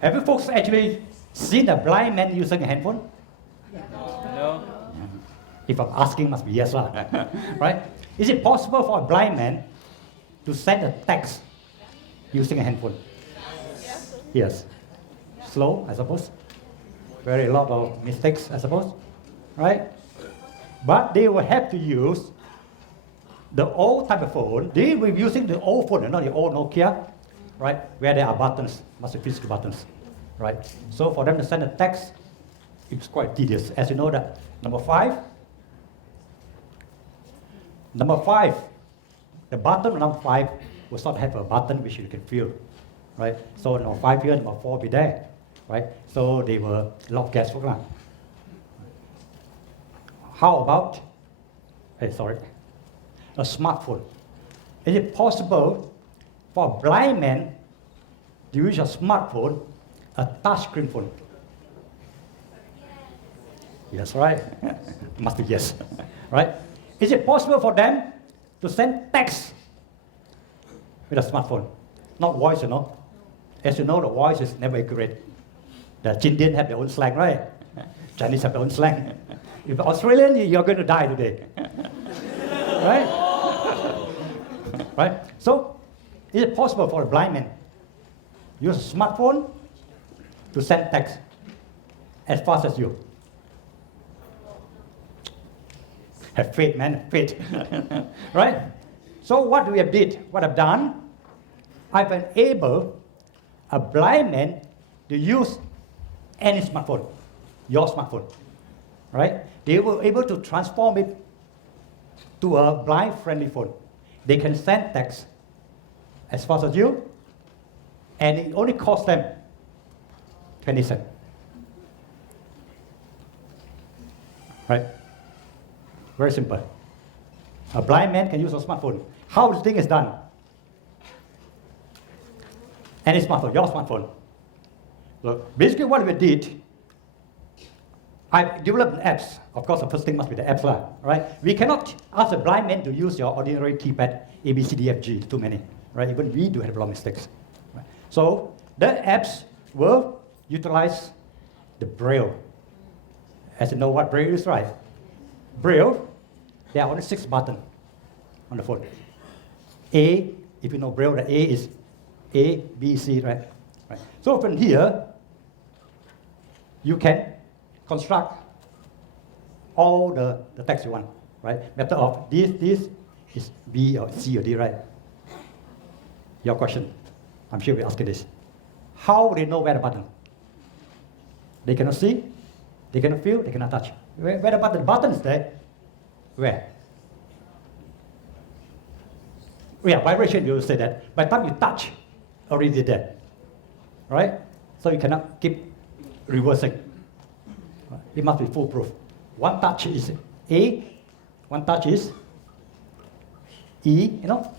Have you folks actually seen a blind man using a handphone? No. If I'm asking, must be yes, lah. Right? Is it possible for a blind man to send a text using a handphone? Yes. Slow, I suppose. Very a lot of mistakes, I suppose. Right? But they will have to use the old type of phone. They were using the old phone, not the old Nokia, right? Where there are buttons, must be physical buttons, right? So for them to send a text, it's quite tedious. As you know that number five, the button number 5 will not have a button which you can feel, right? So number 5 here, number 4 will be there, right? So they were a lot of guesswork lah. How about, a smartphone? Is it possible for a blind man to use a smartphone, a touchscreen phone? Yes, right? Must be yes, right? Is it possible for them to send text with a smartphone? Not voice, you know. As you know, the voice is never accurate. The Indian have their own slang, right? Chinese have their own slang. If you're Australian, you're going to die today. Right? Right? So, is it possible for a blind man to use a smartphone to send text as fast as you? Have faith, man, faith. Right? So what we have did, what I've done, I've enabled a blind man to use any smartphone, your smartphone. Right? They were able to transform it to a blind-friendly phone. They can send text as fast as you, and it only costs them 20 cents. Right? Very simple. A blind man can use a smartphone. How the thing is done? Any smartphone, your smartphone. So basically what we did, I developed apps. Of course, the first thing must be the apps, right? We cannot ask a blind man to use your ordinary keypad, A, B, C, D, F, G, too many, right? Even we do have a lot of mistakes. Right? So the apps will utilize the Braille. As you know what Braille is, right? Braille, there are only 6 buttons on the phone. A, if you know Braille, the A is A, B, C, right? So from here, you can construct all the text you want, right? Matter of this is B or C or D, right? Your question, I'm sure we're asking this. How will they know where the button? They cannot see, they cannot feel, they cannot touch. Where the button? The button is there. Where? Yeah, vibration, you will say that. By the time you touch, already there. Right? So you cannot keep reversing. It must be foolproof. One touch is A, one touch is E, you know?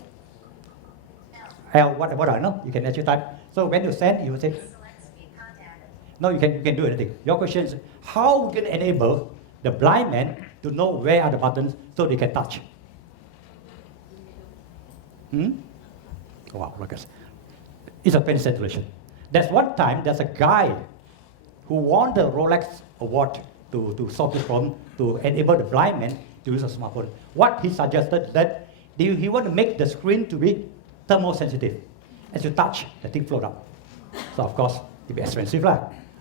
L, whatever, no? You can actually type. So when you send, you will say, no, you can do anything. Your question is, how we can enable the blind man to know where are the buttons so they can touch? Wow, look at this. It's a 20-cent solution. There's one time, there's a guy who won the Rolex award to solve this problem, to enable the blind man to use a smartphone. What he suggested that he want to make the screen to be thermosensitive. As you touch, the thing float up. So of course, it'll be expensive,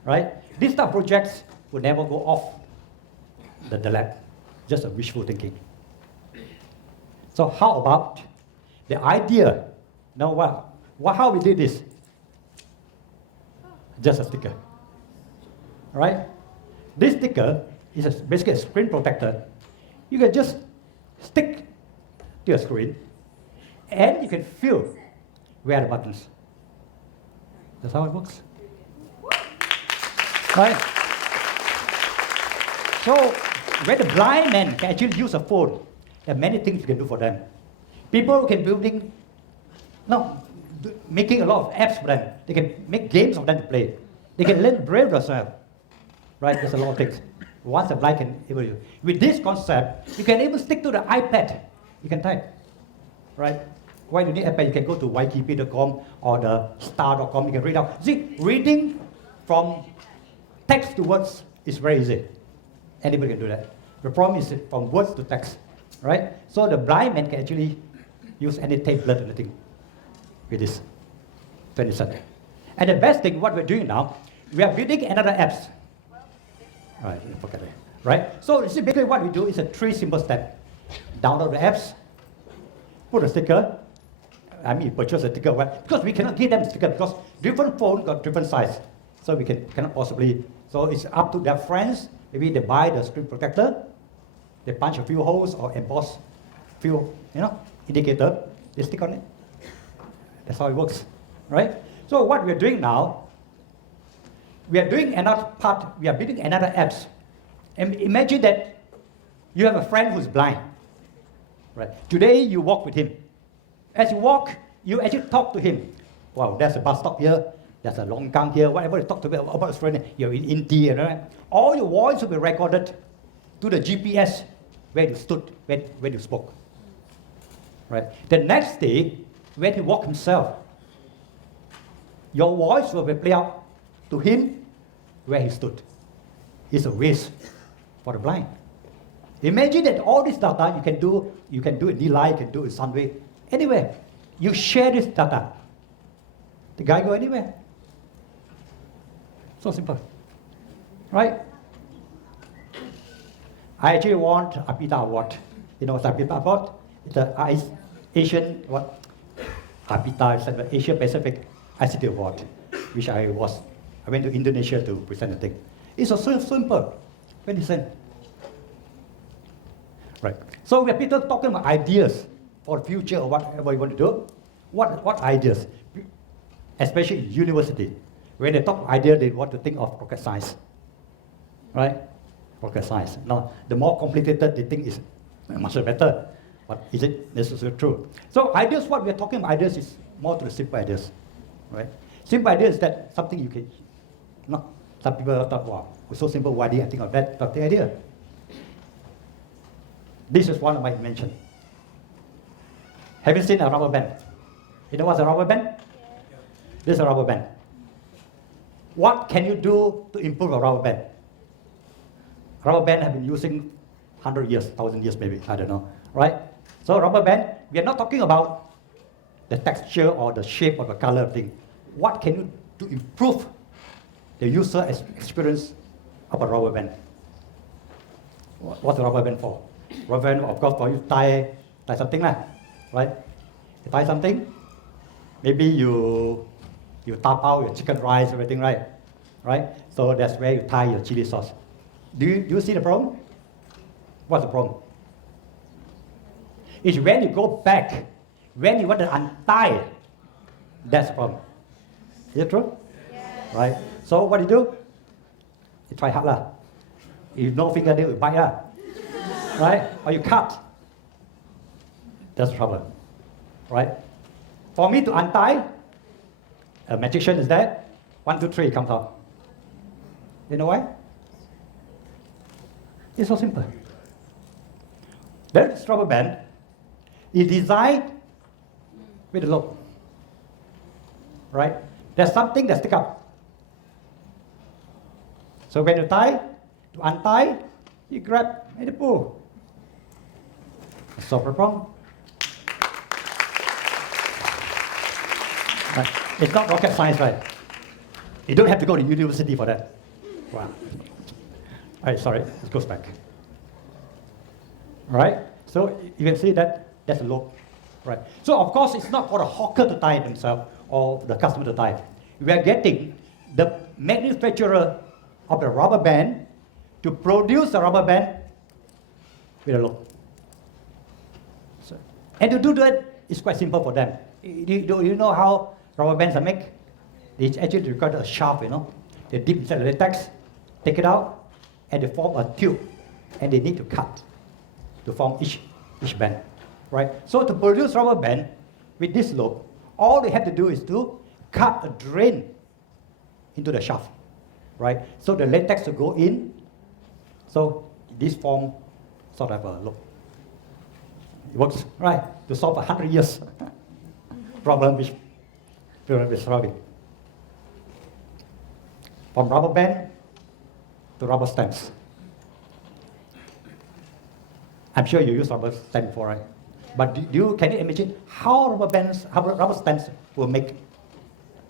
right? These type of projects will never go off the lab. Just a wishful thinking. So how about the idea? Now how we did this? Just a sticker, right? This sticker is basically a screen protector. You can just stick to your screen, and you can feel where are the buttons. That's how it works, right? So when the blind man can actually use a phone, there are many things you can do for them. People can making a lot of apps for them. They can make games of them to play. They can learn Braille themselves. Right? There's a lot of things. Once the blind can able to. With this concept, you can even stick to the iPad. You can type. Right? Why do you need iPad? You can go to ytp.com or the star.com. You can read out. See, reading from text to words is very easy. Anybody can do that. The problem is from words to text, right? So the blind man can actually use any tablet or anything with this 27. And the best thing, what we're doing now, we are building another apps. All right, forget it. Right? So basically what we do is a 3 simple step. Download the apps, put a sticker. I mean, purchase a sticker. Because we cannot give them sticker because different phone got different size. So we cannot possibly, so it's up to their friends. Maybe they buy the screen protector, they punch a few holes or emboss few, indicator, they stick on it. That's how it works, right? So what we're doing now, we are doing another part, we are building another apps. And imagine that you have a friend who's blind, right? Today you walk with him. As you walk, you actually talk to him. Wow, there's a bus stop here, there's a longkang here, whatever you talk to him about his friend, you're in INTI, right? All your voice will be recorded to the GPS where you stood, when you spoke. Right? The next day, when he walked himself, your voice will be played out to him where he stood. It's a waste for the blind. Imagine that all this data you can do in Nilai, you can do in Sunway, anywhere. You share this data. The guy go anywhere. So simple. Right? I actually won APITA award. You know what's APITA award? It's the Asian, APITA is the Asia Pacific ICT Award, which I went to Indonesia to present the thing. It's so simple. 20 cents. Right. So we are people talking about ideas for the future or whatever you want to do. What ideas? Especially in university. When they talk idea, they want to think of rocket science. Right? Rocket science. Now, the more complicated they think is much better. But is it necessarily true? So ideas, what we're talking about ideas is more to the simple ideas. Right? Simple ideas is that something you can, some people thought, wow, it's so simple, why did I think of that? But the idea. This is one of my inventions. Have you seen a rubber band? You know what's a rubber band? Yeah. This is a rubber band. What can you do to improve a rubber band? Rubber band have been using 100 years, 1,000 years maybe, I don't know, right? So rubber band, we are not talking about the texture or the shape or the color thing. What can you do to improve the user experience of a rubber band? What's a rubber band for? Rubber band, of course, for you tie something, right? You tie something, maybe you tap out your chicken rice, everything, right? So that's where you tie your chili sauce. Do you see the problem? What's the problem? It's when you go back, when you want to untie, that's the problem. Is it true? Yes. Right? So what do? You try hard lah. If no fingernail, you bite lah. Right? Or you cut. That's the problem. Right? For me to untie, a magician is there. 1, 2, 3, it comes out. You know why? It's so simple. That rubber band is designed with a loop. Right? There's something that sticks up. So when you tie, to untie, you grab and you pull. Solve the problem. Right. It's not rocket science, right? You don't have to go to university for that. Wow. All right, sorry, it goes back. All right, so you can see that that's a loop. Right. So of course, it's not for the hawker to tie themselves or the customer to tie. We are getting the manufacturer of the rubber band to produce the rubber band with a loop. So, and to do that, it's quite simple for them. Do you know how rubber bands are made? They actually require a shaft, They dip inside the latex, take it out, and they form a tube. And they need to cut to form each band. Right? So to produce rubber band with this loop, all they have to do is to cut a drain into the shaft. Right? So the latex will go in. So this form sort of a loop. It works, right? To solve 100 years problem which we're solving. from rubber band to rubber stamps. I'm sure you use rubber stamp before, right? But can you imagine how rubber stamps were made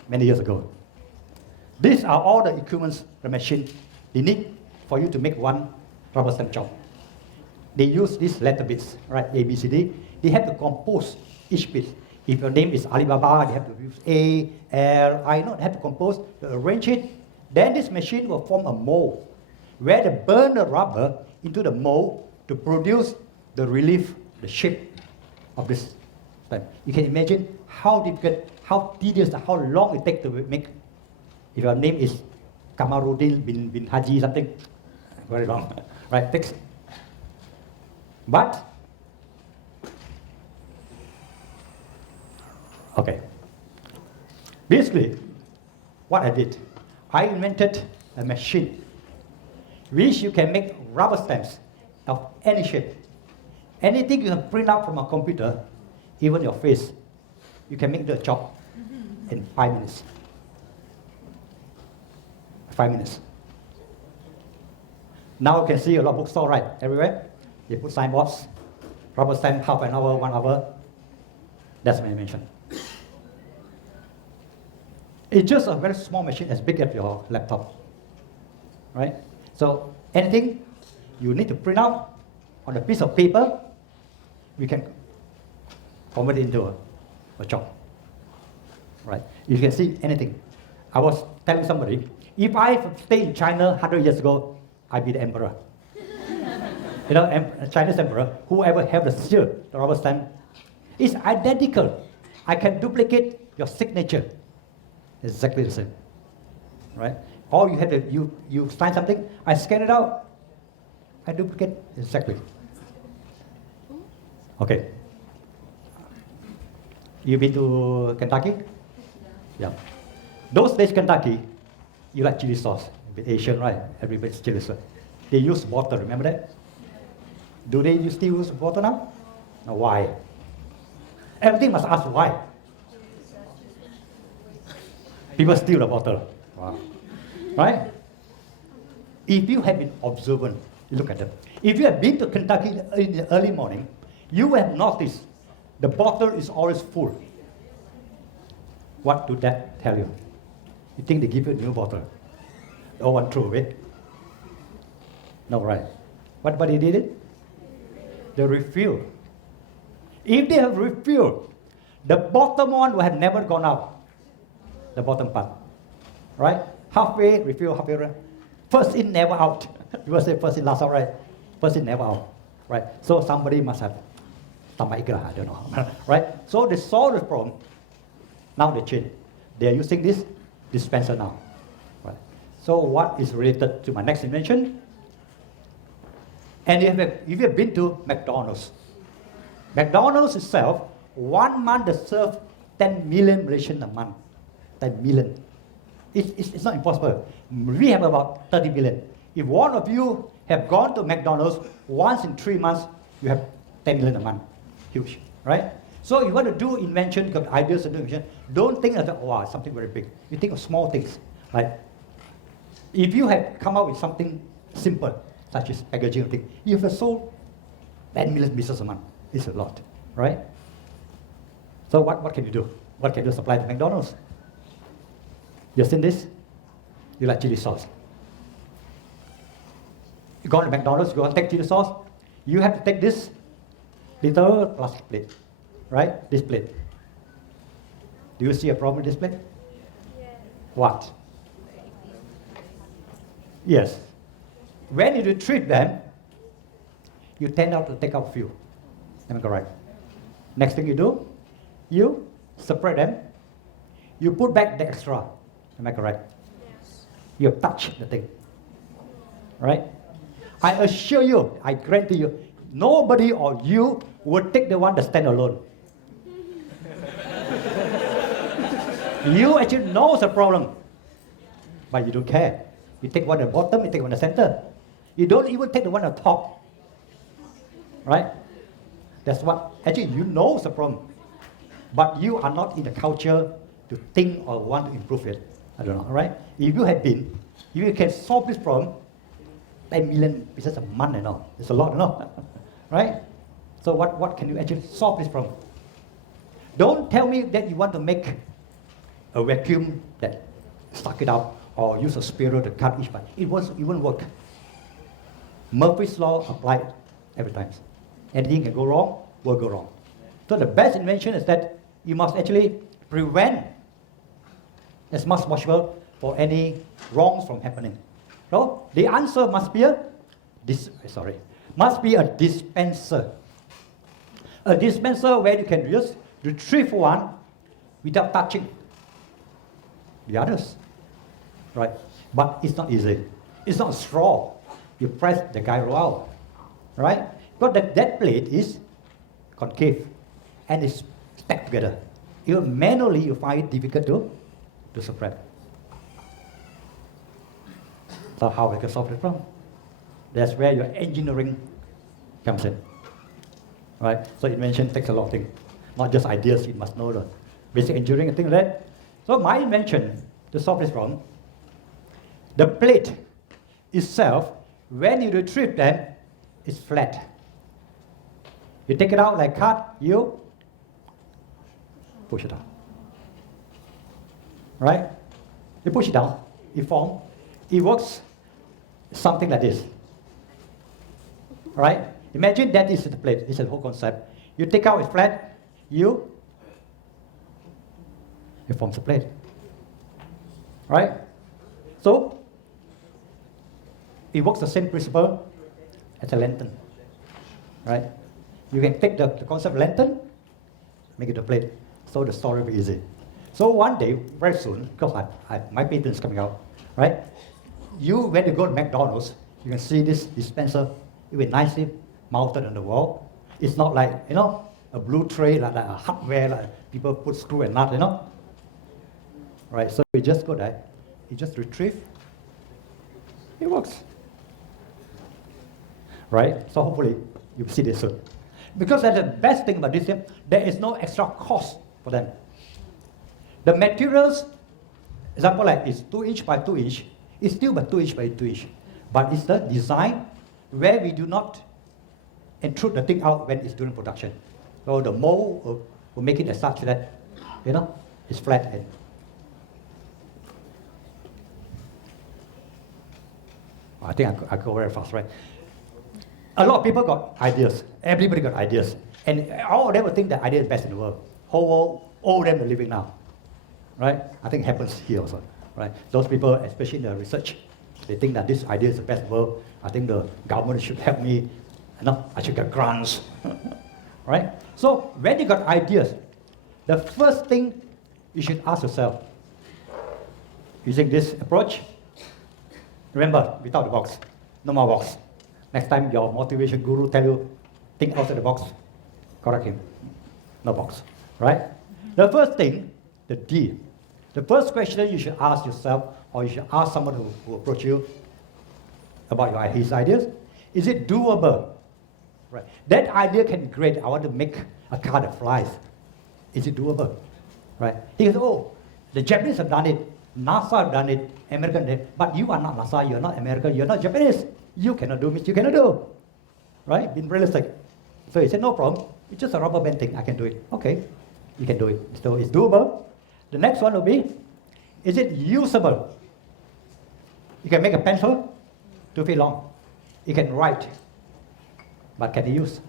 many years ago? These are all the equipments, the machine they need for you to make one rubber stamp job. They use these letter bits, right? A, B, C, D. They have to compose each bit. If your name is Alibaba, they have to use A, L, I, they have to compose, to arrange it. Then this machine will form a mold, where they burn the rubber into the mold to produce the relief, the shape of this stamp. You can imagine how difficult, how tedious, how long it takes to make. If your name is Kamaruddin bin Haji something, very long, right? Takes. But, okay. Basically, what I did, I invented a machine which you can make rubber stamps of any shape. Anything you can print out from a computer, even your face, you can make the job in 5 minutes. 5 minutes. Now you can see a lot of bookstores, right? Everywhere. They put signboards, rubber stamp, half an hour, 1 hour. That's my invention. It's just a very small machine as big as your laptop, right? So anything you need to print out on a piece of paper, we can convert it into a job, right? You can see anything. I was telling somebody, if I stayed in China 100 years ago, I'd be the emperor. You know, Chinese emperor, whoever have the seal, the rubber stamp, is identical. I can duplicate your signature. Exactly the same, right? All you have to, you sign something, I scan it out, I duplicate exactly. Okay. You been to Kentucky? Yeah. Those days, Kentucky, you like chili sauce. A bit Asian, right? Everybody's chili sauce. They use water, remember that? Do they still use water now? Now, why? Everything must ask why. People steal the bottle. Wow. Right? If you have been observant, you look at them. If you have been to Kentucky in the early morning, you will have noticed the bottle is always full. What do that tell you? You think they give you a new bottle? No one threw away? No, right? What they did it? They refill. If they have refilled, the bottom one will have never gone out. The bottom part, right? Halfway refill, halfway first in, never out. You will say first in, last out, right? First in, never out, right? So somebody must have Tamaikra, I don't know, right? So they solved the problem. Now they change. They are using this dispenser now, right? So what is related to my next invention? And if you have been to McDonald's, McDonald's itself, 1 month they serve 10 million Malaysian a month. 10 million. It's not impossible. We have about 30 million. If one of you have gone to McDonald's once in 3 months, you have 10 million a month. Huge, right? So if you want to do invention, got ideas to do invention, don't think of wow, something very big. You think of small things. Like, if you have come up with something simple, such as packaging or thing, you have sold 10 million pieces a month. It's a lot, right? So what can you do? What can you supply to McDonald's? You've seen this? You like chili sauce. You go to McDonald's, you want to take chili sauce, you have to take this little plastic plate, right? This plate. Do you see a problem with this plate? Yeah. What? Yes. When you retrieve them, you tend out to take out few. Am I correct? Next thing you do, you separate them, you put back the extra. Am I correct? Yes. You touch the thing. Right? I assure you, I guarantee you, nobody or you would take the one that stand alone. You actually know the problem, but you don't care. You take one at the bottom, you take one at the center. You don't even take the one at the top. Right? That's what, actually you know the problem, but you are not in the culture to think or want to improve it. I don't know, right? If you can solve this problem, 10 million pieces a month, it's a lot, right? So what can you actually solve this problem? Don't tell me that you want to make a vacuum that suck it up or use a spiral to cut each part. It won't work. Murphy's law applied every time. Anything can go wrong, will go wrong. So the best invention is that you must actually prevent as much as possible for any wrongs from happening. So the answer must be a dispenser. A dispenser where you can just retrieve one without touching the others, right? But it's not easy. It's not a straw. You press the gyro out, right? But that plate is concave and it's stacked together. Even manually, you find it difficult to separate. So how we can solve the problem? That's where your engineering comes in, right? So invention takes a lot of things, not just ideas. You must know the basic engineering and things like that. So my invention to solve this problem, the plate itself, when you retrieve them, is flat. You take it out like card, you push it down. Right? You push it down, it forms, it works something like this. Right? Imagine that is the plate, this is the whole concept. You take out, it's flat, it forms a plate. Right? So, it works the same principle as a lantern. Right? You can take the concept of lantern, make it a plate. So the story will be easy. So one day, very soon, because my patent is coming out, right? When you go to McDonald's, you can see this dispenser. It will be nicely mounted on the wall. It's not like, a blue tray, like a hardware, like people put screw and nut, Right, so you just go there, you just retrieve, it works. Right, so hopefully you see this soon. Because that's the best thing about this, there is no extra cost for them. The materials, example like it's 2 inch by 2 inch, it's still by 2 inch by 2 inch. But it's the design where we do not intrude the thing out when it's during production. So the mold will make it as such that, it's flat and I think I go very fast, right? A lot of people got ideas. Everybody got ideas. And all of them will think that idea is best in the world. Whole world, all of them are living now. Right? I think it happens here also. Right? Those people, especially in the research, they think that this idea is the best in the world. I think the government should help me. I should get grants. Right? So when you got ideas, the first thing you should ask yourself, using this approach, remember, without the box, no more box. Next time your motivation guru tell you, think outside the box, correct him. No box, right? The first thing, the D. The first question you should ask yourself, or you should ask someone who approach you about his ideas, is it doable? Right. That idea can be great. I want to make a car that flies. Is it doable? Right? He goes, oh, the Japanese have done it, NASA have done it, American did it, but you are not NASA, you are not American, you are not Japanese. You cannot do what you cannot do. Right? Being realistic. So he said, no problem. It's just a rubber band thing. I can do it. Okay. You can do it. So it's doable. The next one will be, is it usable? You can make a pencil 2 feet long. You can write. But can you use?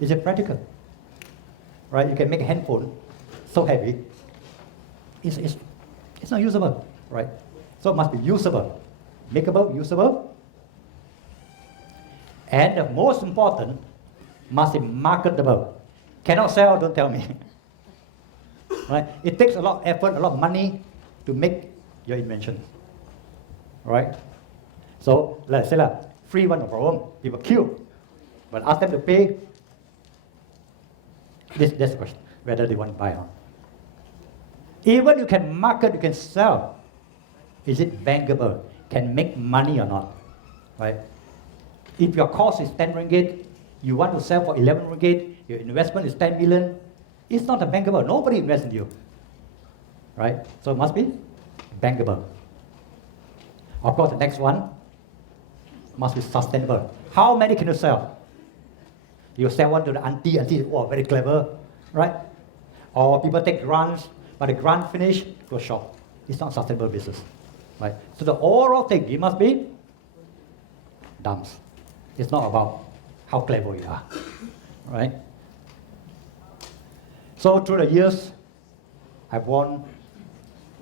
Is it practical? Right? You can make a handphone so heavy. It's not usable. Right? So it must be usable. Makeable, usable. And the most important, must be marketable. Cannot sell, don't tell me. Right? It takes a lot of effort, a lot of money to make your invention. Right? So let's say free one, no problem. People queue. But ask them to pay. That's the question, whether they want to buy or not. Even you can market, you can sell. Is it bankable? Can make money or not? Right? If your cost is 10 ringgit, you want to sell for 11 ringgit, your investment is 10 million, it's not a bankable. Nobody invests in you. Right? So it must be bankable. Of course, the next one must be sustainable. How many can you sell? You sell one to the auntie, oh, very clever, right? Or people take grants, but the grant finish, go short. It's not sustainable business, right? So the overall thing, it must be dumps. It's not about how clever you are, right? So through the years, I've won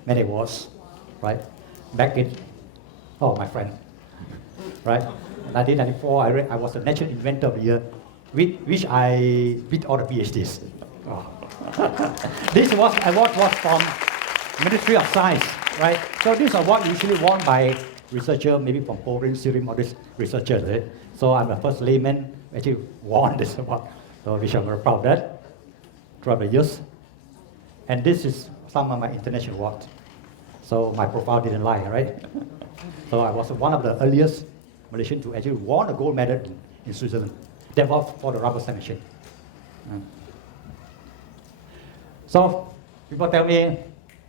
many awards, right? Back in, oh, my friend, right? 1994, I was the National Inventor of the Year, which I beat all the PhDs. Oh. This award was from Ministry of Science, right? So this award usually won by researcher, maybe from Poland, Syria, all these researchers. Right? So I'm the first layman who actually won this award. So which I'm very proud of that throughout the years. And this is some of my international awards. So my profile didn't lie, right? So I was one of the earliest Malaysians to actually won a gold medal in Switzerland. That was for the rubber stamp machine. So people tell me,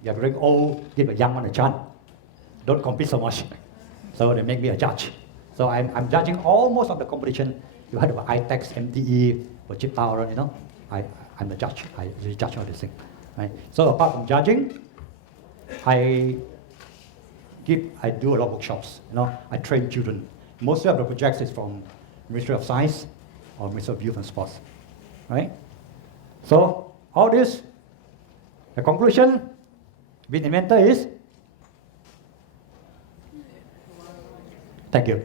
you're growing old, give a young one a chance. Don't compete so much. So they make me a judge. So I'm judging almost of the competition. You heard about ITEX, MTE, or Chip Tower, you know? I'm the judge. I usually judge all these things. Right? So apart from judging, I do a lot of workshops. You know, I train children. Most of the projects is from Ministry of Science or Ministry of Youth and Sports. Right? So all this, the conclusion with inventor is, thank you.